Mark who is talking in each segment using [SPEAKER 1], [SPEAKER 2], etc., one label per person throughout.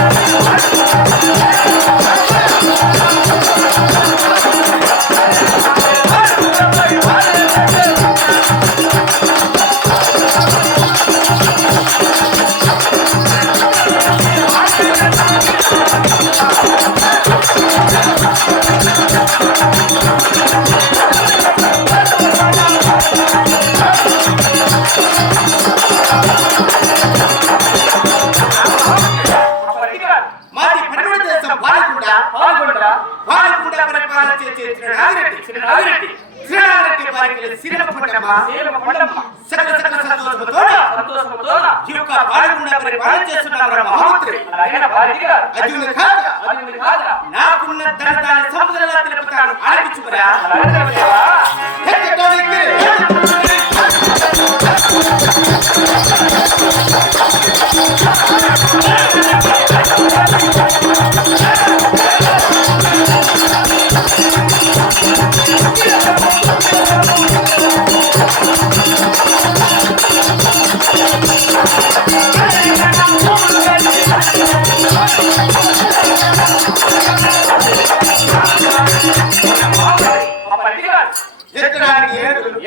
[SPEAKER 1] మాది వారికి సిరిమపుట్టమ్మ
[SPEAKER 2] సేవ కొండమ్మ
[SPEAKER 1] సకల సకల సంతోషముతో
[SPEAKER 2] సంతోషముతోన
[SPEAKER 1] ఈ యొక్క మహామంత్రి. కాక నాకున్న ధన దాని సముద్రంలో తెలుపుతాను ఆలకించుకురా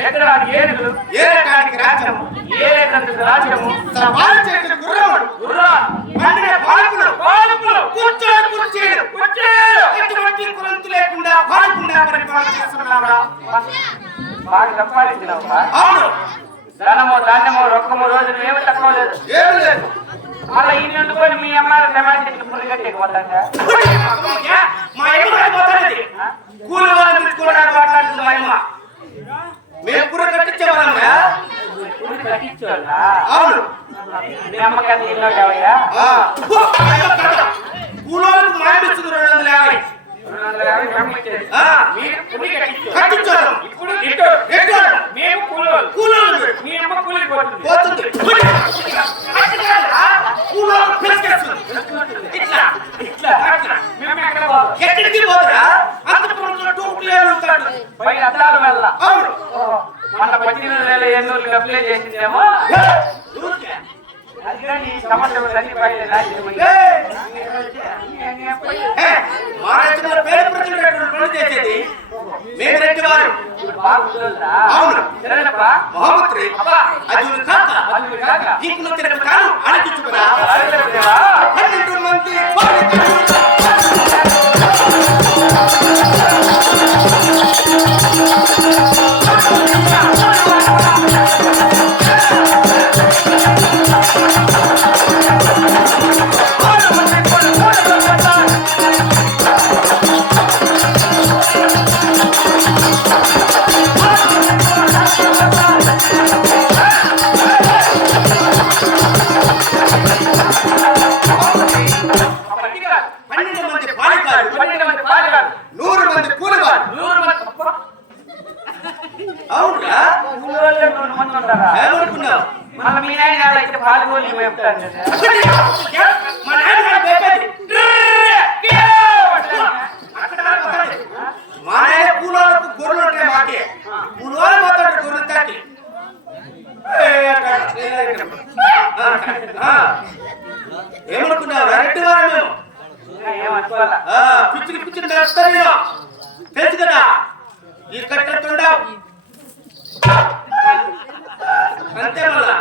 [SPEAKER 2] ఎకరానికి ఏనుగులు
[SPEAKER 1] ఏ రకానికి రాజ్యము
[SPEAKER 2] ఏ రేఖంత రాజ్యము
[SPEAKER 1] సవాలు చేసిన గుర్రముడు
[SPEAKER 2] గుర్రాలు
[SPEAKER 1] పండిన పాలకులు
[SPEAKER 2] పాలకులు
[SPEAKER 1] కూర్చోడు కుర్చీలు
[SPEAKER 2] కుర్చీలు
[SPEAKER 1] ఎటువంటి కురంతు లేకుండా పాలకుండా పరిపాలన చేస్తున్నారా
[SPEAKER 2] బాగా సంపాదించినావు
[SPEAKER 1] అవును
[SPEAKER 2] ధనము ధాన్యము రొక్కము రోజులు ఏమి తక్కువ లేదు
[SPEAKER 1] ఏమి లేదు
[SPEAKER 2] మళ్ళీ ఈ నుండుకొని మీ అమ్మ సమాజం పురిగట్టి పోతాంగా
[SPEAKER 1] మా అమ్మ పోతానది కూలి వాళ్ళని తీసుకోవడానికి మాట్లాడుతుంది మా అమ్మ. మేము కూర కట్టించే వాళ్ళంగా
[SPEAKER 2] పురి కట్టించోళ్ళా
[SPEAKER 1] అవును
[SPEAKER 2] కావయ్యా
[SPEAKER 1] మాయమిస్తుంది రెండు వందల యాభై.
[SPEAKER 2] ఇప్పుడు? మేము మీ అమ్మ కూలికి పోతుంది
[SPEAKER 1] ఇట్లా
[SPEAKER 2] ఇట్లా మేము ఎక్కడ
[SPEAKER 1] అంతపురంలో టూకులు ఉంటాడు
[SPEAKER 2] పై అద్దాల వల్ల
[SPEAKER 1] అవును.
[SPEAKER 2] మన పద్దెనిమిది వేల ఎన్నూరు అప్లై చేసిందేమో.
[SPEAKER 1] ప్రజలు పనులు చేసేది వారు. అవును. కాక నీకు నచ్చిన కాను. పన్నెండు మంది
[SPEAKER 2] ఉంటారా
[SPEAKER 1] ఏమనుకున్నావు?
[SPEAKER 2] మళ్ళీ మీ నాయన అయితే పాల్గొని మేపుతారు కదా.
[SPEAKER 1] మా చెప్పేది నాయన కూలోళ్ళకు గొర్రెలు ఉంటాయి మాకే. కూలోళ్ళు పోతాడు గొర్రెలు ఇక్కడ. ఆ. ఏమనుకున్నావు? రెడ్డి వారు మేము. పిచ్చికి పిచ్చికి ఈయన. తెలుసు కదా? ఈ కట్టెత్తుండవు అంతే మళ్ళా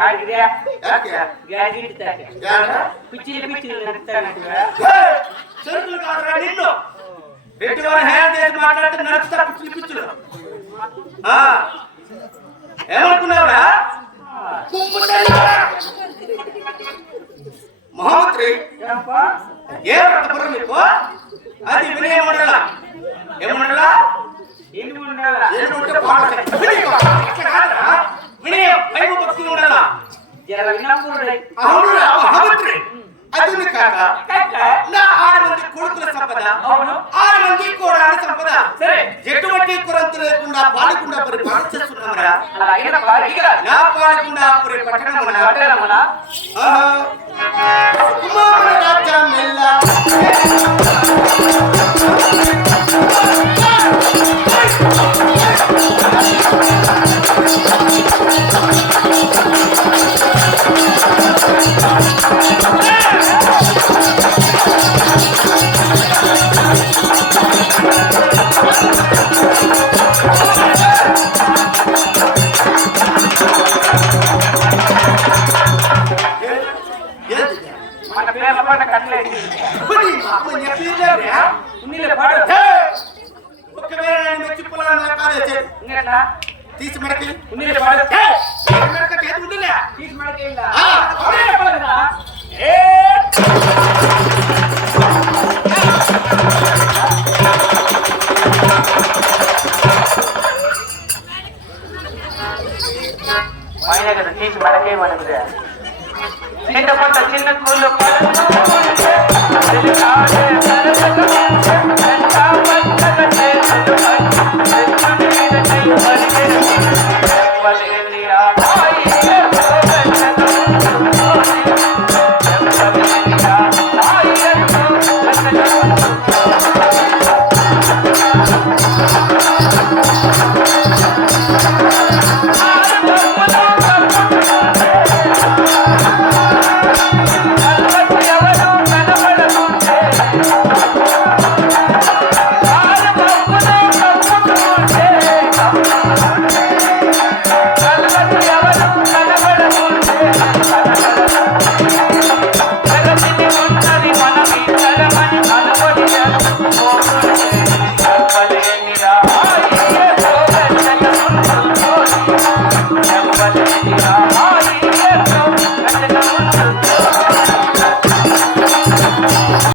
[SPEAKER 2] ఆడిదే
[SPEAKER 1] యాకే?
[SPEAKER 2] గ్యాజెట్ తాకే
[SPEAKER 1] యాక?
[SPEAKER 2] పిచ్చిలు పిచ్చిలు నడుస్తానట్టుగా
[SPEAKER 1] హే! చెరుకులు కాదురా నిన్ను రెడ్డి వారు హ్యాండ్ చేసి మాట్లాడితే నడుస్తా పిచ్చులు పిచ్చులు. ఏమనుకున్నావురా మహామంత్రి? ఏ వ్రతపురం మీకు అది వినయ మండల ఏమండల
[SPEAKER 2] ఎన్ని ఉండాలా?
[SPEAKER 1] ఏంటంటే పాట ఇక్కడ కాదురా వినయ భైవ భక్తి ఉండాల
[SPEAKER 2] జర విన్నప్పుడు
[SPEAKER 1] అవును మహామంత్రి అది కాక
[SPEAKER 2] కాక.
[SPEAKER 1] నా ఆరు మంది కొడుకుల సంపద
[SPEAKER 2] అవును.
[SPEAKER 1] ఆరు మంది కోడాల సంపద
[SPEAKER 2] సరే.
[SPEAKER 1] ఎటువంటి కొరంత లేకుండా పాలకుండా పరిపాలన చేస్తున్నామరా
[SPEAKER 2] అలాగే నా భార్య కాదు.
[SPEAKER 1] నా పాలకుండా పురి పట్టణమున
[SPEAKER 2] పట్టణమున
[SPEAKER 1] ఆహా. కుమారుల రాజ్యం మెల్ల
[SPEAKER 2] హిందీలో
[SPEAKER 1] పాడు తీసి మడకి
[SPEAKER 2] ఉండిలే పాడు
[SPEAKER 1] మడక చేతి ఉండిలే తీసి మడకి ఇల్ల
[SPEAKER 2] ఆ
[SPEAKER 1] ఉండిలే పాడు
[SPEAKER 2] ఏ మైనగడ
[SPEAKER 1] తీసి మడకే మనకు
[SPEAKER 2] చిన్న పొట్ట
[SPEAKER 1] చిన్న
[SPEAKER 2] కూల్లో పాడు I'm a